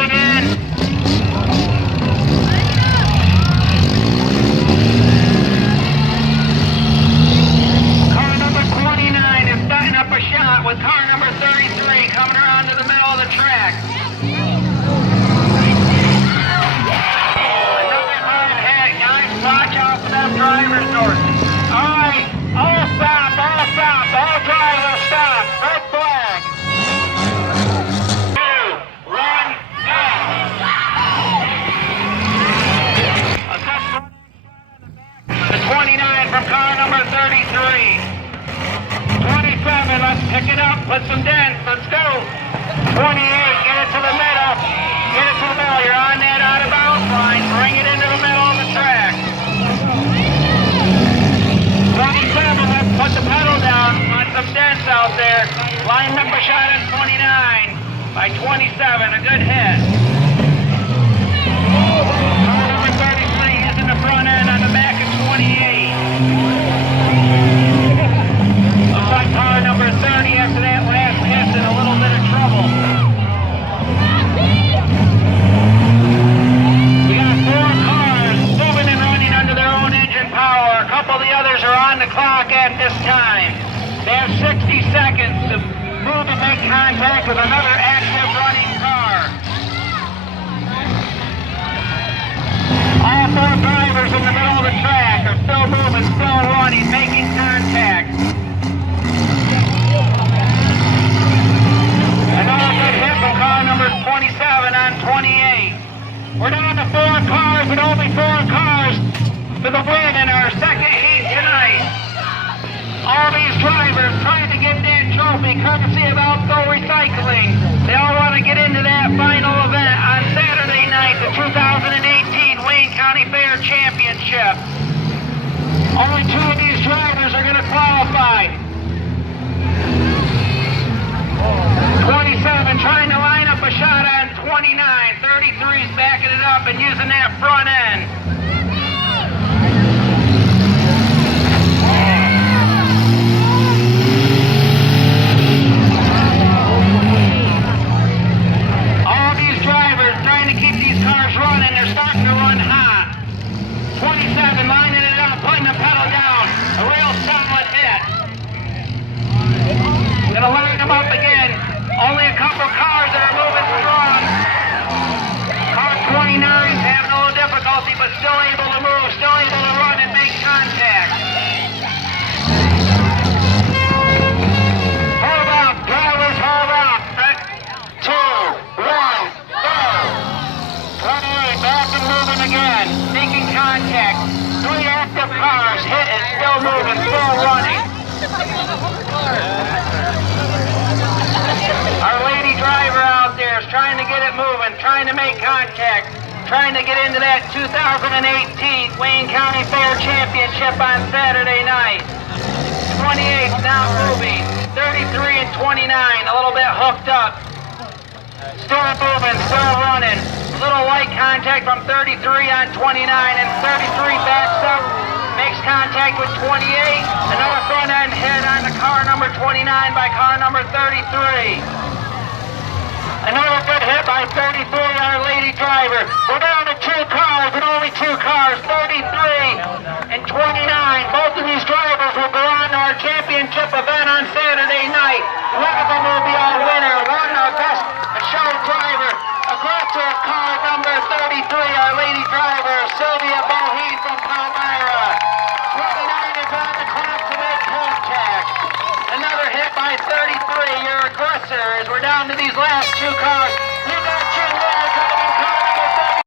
moving in. Car number 29 is setting up a shot with car number 33 coming around to the middle of the track. Another hard hit, guys. Watch out for them driver's doors. All right, all stop, all stop, all drivers stop. Red flag. 2, 1, go. The 29 from car number 33. 27, let's pick it up, put some dents, let's go. 28, get it to the middle. Get it to the middle, you're on that out of bounds line. Bring it into the middle of the track. 27, let's put the pedal down, put some dents out there. Line up a shot at 29 by 27, a good hit. Car number 33 is in the front end on the back of 28. Looks like car number 30 after that last hit in a little bit of trouble. We got 4 cars moving and running under their own engine power. A couple of the others are on the clock at this time. They have 60 seconds to move and make contact with another active running car. All 4 drivers in the middle of the track are still moving, still running, making contact. Another good hit from car number 27 on 28. We're down to 4 cars, but only 4 cars for the win in our second heat tonight. All these drivers trying to get that trophy courtesy of Outgo Recycling. They all want to get into that final event on Saturday night, the 2018 Wayne County Fair Championship. Only 2 of these drivers are going to qualify. 27 trying to line up a shot on 29. 33's backing it up and using that front end. All these drivers trying to keep these cars running. They're starting to run hot. 27 lining it up, putting the pedal down. A real solid hit. Gonna line them up again. Only a couple cars that are moving strong. Car 29's having a little difficulty, but still able to move, still able to run and make contact. Hold up, drivers, hold up. 2, 1, go. 28, back and moving again, making contact. 3 active cars, hit and still moving, still running. Our lady driver out there is trying to get it moving, trying to make contact, trying to get into that 2018 Wayne County Fair Championship on Saturday night. 28 now moving, 33 and 29 a little bit hooked up. Still moving, still running. A little light contact from 33 on 29 and 33 backs up. Makes contact with 28. Another front end hit on the car number 29 by car number 33. Another good hit by 34, our lady driver. We're